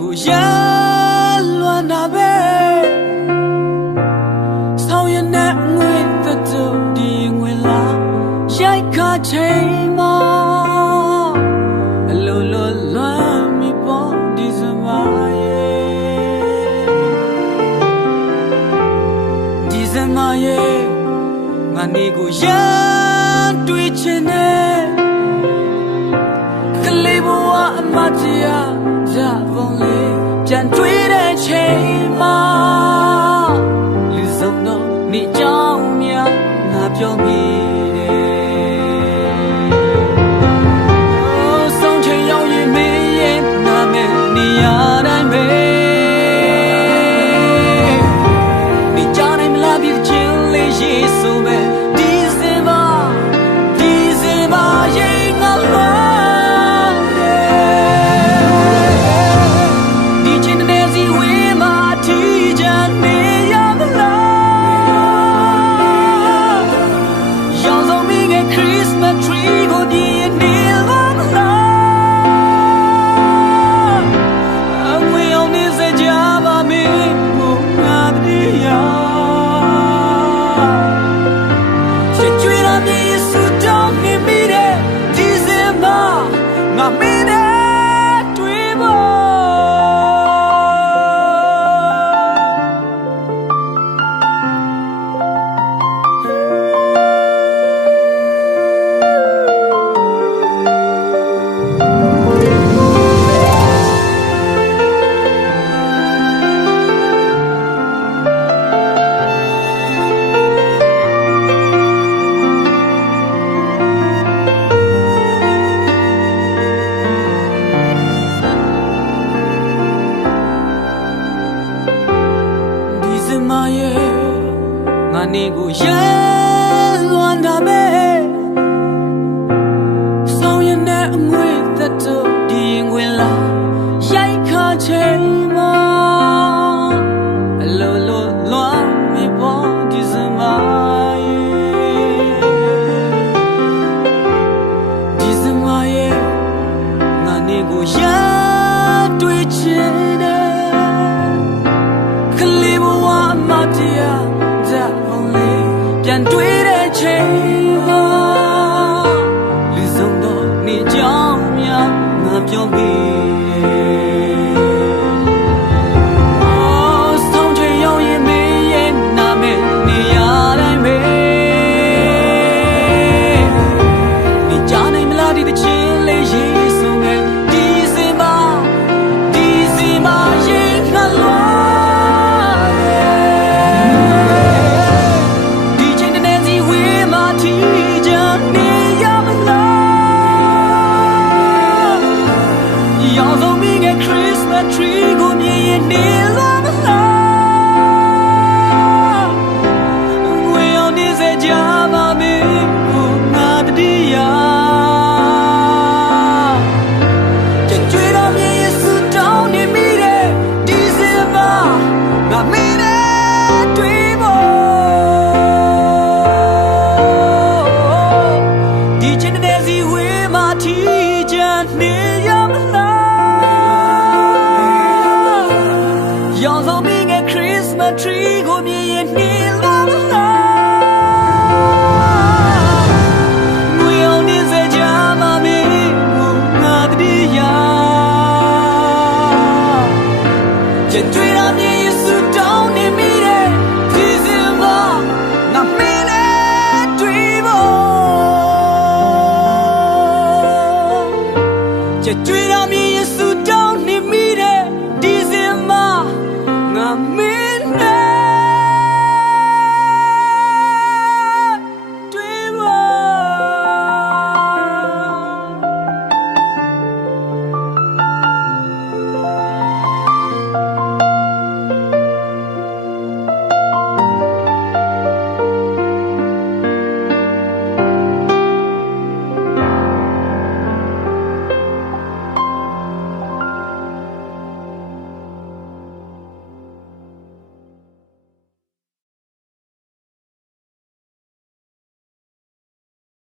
ကိုရလွမ်းတာပဲဆောင်ရတဲ့ငွေသက်တို့ဒီငွေလာရိုက်ခါချိန်မှာအလိုလိုလွမ်းမိပေါ်ဒီစမရဲ့ငါနေကိုရတွေ့ချင်တဲ့ကလေးဘဝအမတရားကြပုံလေးပြန်တွေ့တဲ့ချိန်မှာလူစုံတော့နေကြောင်းများငါပြောမိတယ်ဆုံးချိန်ရောက်ရင်မင်းရဲ့နာမည်နေရာတိုင်းပဲYesu me dizema yenga la di chinezi we ma ti jan me ya la yang so mi ge Christmas tree go di ni la la we only se java me mo na diaငါနေကိုရလွမ်းတာပဲဆောင်ရတဲ့အငွေသက်တို့ဒီငွေလာရိုက်ခါချိန်မှာအလိုလိုလွမ်းမိပေါ်ဒီစမရဲ့ငါနေကိုရတွေ့ချင်တဲ့ကလေးဘဝမတရားပြန်တွေ့တဲ့ချိန်မှာလူစုံတော့နေကြောင်းများငါပြောမိတယ်ဆောင်ချိန်ရောက်ရင်မင်းရဲ့နာမည်နေရာတိုင်းပဲနေကြနိုင်မလားဒီတချင်းလေးရေးဆုံးခဲ့ဒီစင်ပါရင်ငါလွမ်းChristmas tree go me ni la la we only se java me ko na dia che chui da me yesu down ni mi de December na me de twi bo di chin de si we ma thi jan ni yam la Yang so big a Christmas tree go me in la la We only say jama me na dia Je tui da me yesu down in me de December na me de tui bo Je tui da me